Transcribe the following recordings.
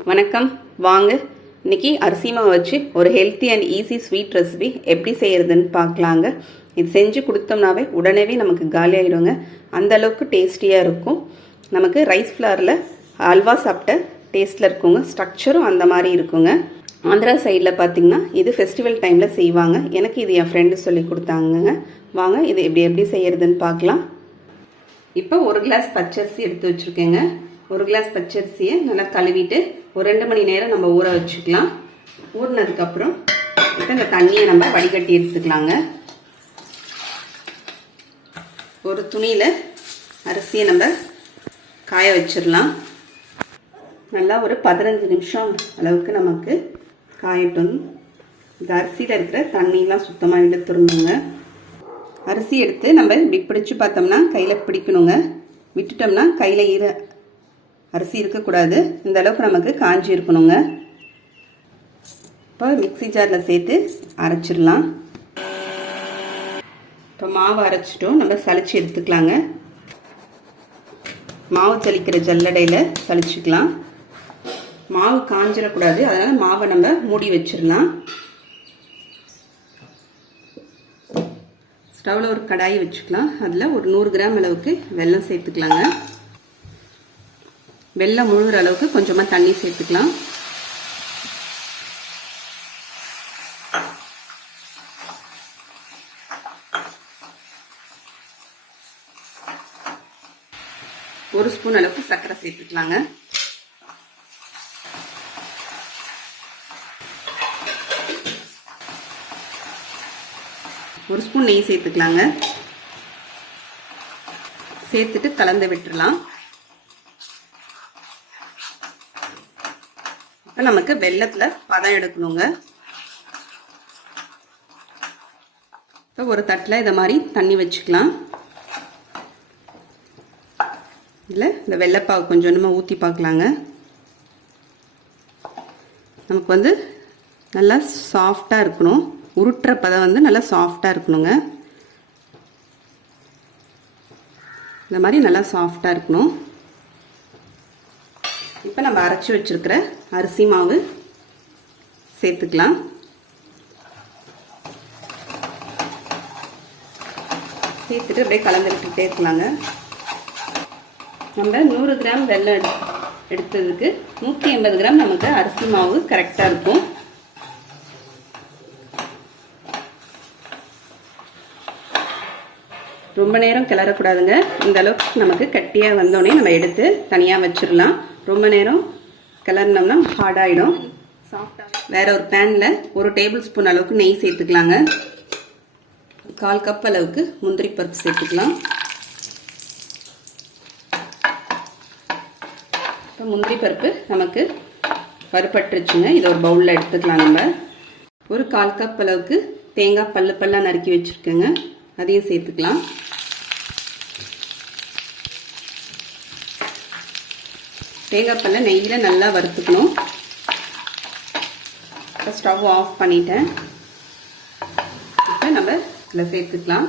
வணக்கம். வாங்க இன்னைக்கு அரிசி மாவு வச்சு ஒரு healthy and easy sweet recipe எப்படி செய்யறதுன்னு பார்க்கலாங்க. இது செஞ்சு கொடுத்தோம்னாவே உடனே நமக்கு காலி ஆகிடுங்க. அந்த அளவுக்கு டேஸ்டியாக இருக்கும். நமக்கு ரைஸ் ஃப்ளாரில் அல்வா சாப்பிட்ட டேஸ்ட்டில் இருக்குங்க. ஸ்ட்ரக்சரும் அந்த மாதிரி இருக்குங்க. ஆந்திரா சைடில் பார்த்திங்கன்னா இது ஃபெஸ்டிவல் டைமில் செய்வாங்க. எனக்கு இது என் ஃப்ரெண்டு சொல்லி கொடுத்தாங்கங்க. வாங்க இது எப்படி செய்யறதுன்னு பார்க்கலாம். இப்போ ஒரு கிளாஸ் பச்சரிசி எடுத்து வச்சுருக்கேங்க. ஒரு கிளாஸ் பச்சரிசியை நல்லா கழுவிட்டு ஒரு 2 மணி நேரம் நம்ம ஊற வச்சுக்கலாம். ஊறினதுக்கப்புறம் இப்போ இந்த தண்ணியை நம்ம வடிகட்டி எடுத்துக்கலாங்க. ஒரு துணியில் அரிசியை நம்ம காய வச்சிடலாம். நல்லா ஒரு 15 நிமிஷம் அளவுக்கு நமக்கு காயட்டும். இந்த அரிசியில் இருக்கிற தண்ணியெலாம் சுத்தமாக இழுத்துடணுங்க. அரிசி எடுத்து நம்ம இப்படி பிடிச்சி பார்த்தோம்னா கையில் பிடிக்கணுங்க. விட்டுட்டோம்னா கையில் அரிசி இருக்கக்கூடாது. இந்த அளவுக்கு நமக்கு காஞ்சி இருக்கணுங்க. இப்போ மிக்ஸி ஜாரில் சேர்த்து அரைச்சிடலாம். இப்போ மாவு அரைச்சிட்டோம். நம்ம சளிச்சு எடுத்துக்கலாங்க. மாவு சலிக்கிற ஜல்லடையில் சளிச்சுக்கலாம். மாவு காஞ்சிடக்கூடாது, அதனால் மாவை நம்ம மூடி வச்சிடலாம். ஸ்டவ்வில் ஒரு கடாயை வச்சுக்கலாம். அதில் ஒரு 100 கிராம் அளவுக்கு வெல்லம் சேர்த்துக்கலாங்க. வெல்லம் முழுகிற அளவுக்கு கொஞ்சமாக தண்ணி சேர்த்துக்கலாம். ஒரு ஸ்பூன் அளவுக்கு சர்க்கரை சேர்த்துக்கலாங்க. ஒரு ஸ்பூன் நெய் சேர்த்துக்கலாங்க. சேர்த்துட்டு கலந்து விட்டுறலாம். இப்போ நமக்கு வெல்லத்தில் பதம் எடுக்கணுங்க. இப்போ ஒரு தட்டில் இதை மாதிரி தண்ணி வச்சுக்கலாம். இதில் இந்த வெள்ளைப்பாவு கொஞ்சம் நம்ம ஊற்றி பார்க்கலாங்க. நமக்கு நல்லா சாஃப்டாக இருக்கணும். உருட்டுற பதம் நல்லா சாஃப்டாக இருக்கணுங்க. இந்த மாதிரி நல்லா சாஃப்டாக இருக்கணும். இப்போ நம்ம அரைச்சி வச்சிருக்கிற அரிசி மாவு சேர்த்துக்கலாம். சேர்த்துட்டு அப்படியே கலந்து விட்டுட்டே இருக்கலாங்க. நம்ம 100 கிராம் வெல்லம் எடுத்ததுக்கு 180 கிராம் நமக்கு அரிசி மாவு கரெக்டாக இருக்கும். ரொம்ப நேரம் கிளறக்கூடாதுங்க. இந்த அளவுக்கு நமக்கு கட்டியாக வந்தோடனே நம்ம எடுத்து தனியாக வச்சிடலாம். ரொம்ப நேரம் கிளறினோம்னா ஹார்டாகிடும். சாஃப்டாக வேற ஒரு பேனில் ஒரு டேபிள் ஸ்பூன் அளவுக்கு நெய் சேர்த்துக்கலாங்க. 1/4 கப் அளவுக்கு முந்திரி பருப்பு சேர்த்துக்கலாம். இப்போ முந்திரி பருப்பு நமக்கு வறுபட்டுருச்சுங்க. இதை ஒரு பவுலில் எடுத்துக்கலாம். நம்ம ஒரு 1/4 கப் அளவுக்கு தேங்காய் பல்லாக நறுக்கி வச்சுருக்கேங்க. அதையும் சேர்த்துக்கலாம். தேங்காய் பல்லை நெய்யில் நல்லா வறுத்துக்கணும். இப்போ ஸ்டவ் ஆஃப் பண்ணிட்டேன். இப்போ நம்ம இதில் சேர்த்துக்கலாம்.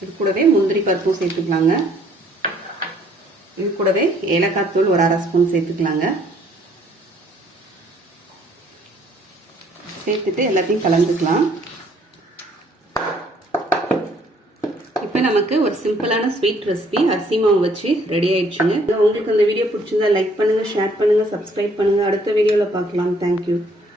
இது கூடவே முந்திரி பருப்பும் சேர்த்துக்கலாங்க. இது கூடவே ஏலக்காய் தூள் ஒரு 1/2 ஸ்பூன் சேர்த்துக்கலாங்க. சேர்த்துட்டு எல்லாத்தையும் கலந்துக்கலாம். இப்போ நமக்கு ஒரு சிம்பிளான ஸ்வீட் ரெசிபி அரிசி மாவு வச்சு ரெடி ஆயிடுச்சுங்க. உங்களுக்கு இந்த வீடியோ பிடிச்சிருந்தா லைக் பண்ணுங்க, ஷேர் பண்ணுங்க, சப்ஸ்கிரைப் பண்ணுங்க. அடுத்த வீடியோவில் பார்க்கலாம். தேங்க்யூ.